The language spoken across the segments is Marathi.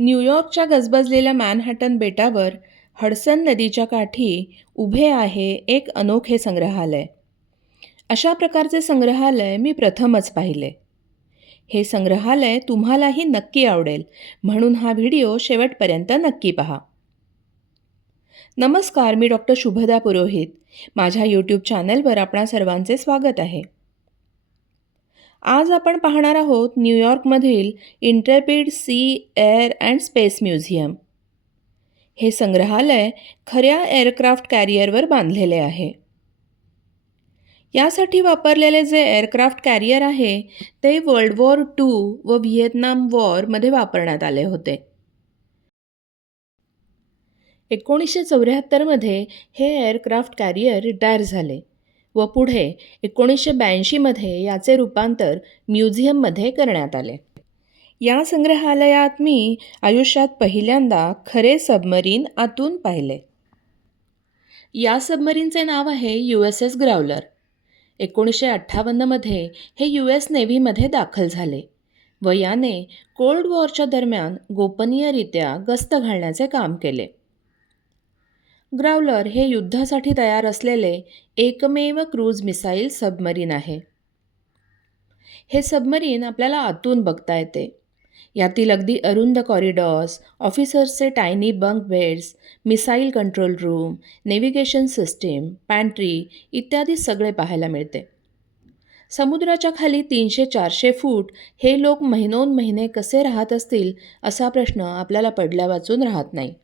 न्यूयॉर्कच्या गजबजलेल्या मॅनहॅटन बेटावर हडसन नदीच्या काठी उभे आहे एक अनोखे संग्रहालय. अशा प्रकारचे संग्रहालय मी प्रथमच पाहिले. हे संग्रहालय तुम्हालाही नक्की आवडेल, म्हणून हा व्हिडिओ शेवटपर्यंत नक्की पहा. नमस्कार, मी डॉक्टर शुभदा पुरोहित. माझ्या यूट्यूब चॅनलवर आपणा सर्वांचे स्वागत आहे. आज आपण पाहणार आहोत न्यूयॉर्कमधील intrepid sea, air and space museum. हे संग्रहालय खऱ्या एअरक्राफ्ट कॅरियरवर बांधलेले आहे. यासाठी वापरलेले जे एअरक्राफ्ट कॅरियर आहे ते वर्ल्ड वॉर II व व्हिएतनाम वॉरमध्ये वापरण्यात आले होते. 1974 मध्ये हे एअरक्राफ्ट कॅरियर रिटायर झाले व पुढे 1982 मध्ये याचे रूपांतर म्युझियममध्ये करण्यात आले. या संग्रहालयात मी आयुष्यात पहिल्यांदा खरे सबमरीन आतून पाहिले. या सबमरीनचे नाव आहे USS ग्राउलर. 1958 मध्ये हे US नेव्हीमध्ये दाखल झाले व याने कोल्ड वॉरच्या दरम्यान गोपनीयरित्या गस्त घालण्याचे काम केले. ग्राउलर हे युद्धासाठी तयार असलेले एकमेव क्रूज मिसाईल सबमरीन आहे. हे सबमरीन आपल्याला आतून बघता येते. यातील अगदी अरुंद कॉरिडॉर्स, ऑफिसर्सचे tiny bunk beds, missile control room, navigation system, pantry इत्यादी सगळे पाहायला मिळते. समुद्राच्या खाली 300-400 फूट हे लोक महिनोन महिने कसे राहत असतील असा प्रश्न आपल्याला पडल्या वाचून राहत नाही.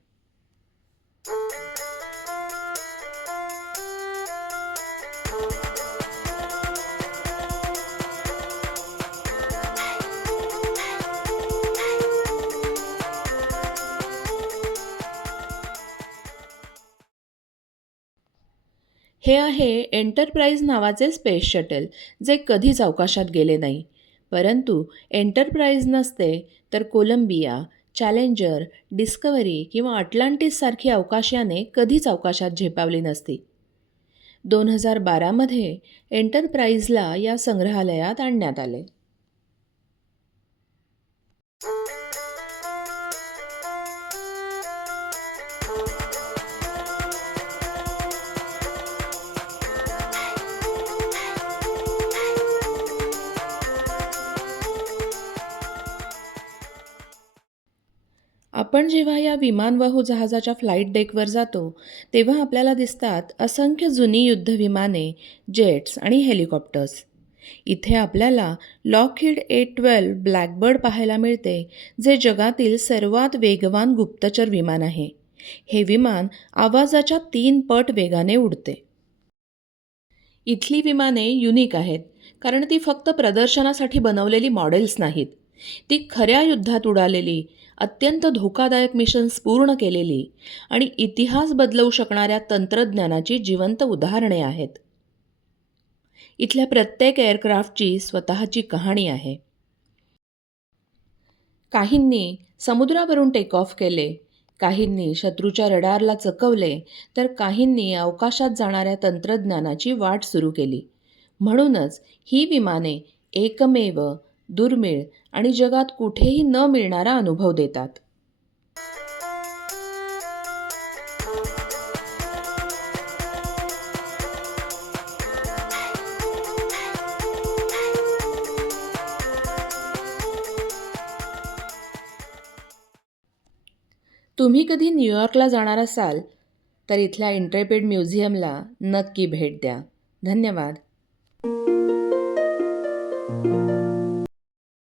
हे आहे एंटरप्राइज नावाचे स्पेस शटल, जे कधीच अवकाशात गेले नाही. परंतु एंटरप्राइज नसते तर कोलंबिया, चॅलेंजर, डिस्कव्हरी किंवा अटलांटिससारखी अवकाशयाने कधीच अवकाशात झेपावली नसती. 2012 मध्ये एंटरप्राइजला या संग्रहालयात आणण्यात आले. आपण जेव्हा या विमानवाहू जहाजाच्या फ्लाईट डेकवर जातो तेव्हा आपल्याला दिसतात असंख्य जुनी युद्धविमाने, जेट्स आणि हेलिकॉप्टर्स. इथे आपल्याला लॉकहीड A-12 ब्लॅकबर्ड पाहायला मिळते, जे जगातील सर्वात वेगवान गुप्तचर विमान आहे. हे विमान आवाजाच्या 3 पट वेगाने उडते. इथली विमाने युनिक आहेत, कारण ती फक्त प्रदर्शनासाठी बनवलेली मॉडेल्स नाहीत. ती खऱ्या युद्धात उडालेली, अत्यंत धोकादायक मिशन्स पूर्ण केलेली आणि इतिहास बदलवू शकणाऱ्या तंत्रज्ञानाची जिवंत उदाहरणे आहेत. इथल्या प्रत्येक एअरक्राफ्टची स्वतःची कहाणी आहे. काहींनी समुद्रावरून टेक ऑफ केले, काहींनी शत्रूच्या रडारला चकवले, तर काहींनी अवकाशात जाणाऱ्या तंत्रज्ञानाची वाट सुरू केली. म्हणूनच ही विमाने एकमेव, दुर्मिळ आणि जगात कुठेही न मिळणारा अनुभव देतात. तुम्ही कधी न्यूयॉर्कला जाणार असाल तर इथल्या इंट्रेपिड म्युझियमला नक्की भेट द्या. धन्यवाद.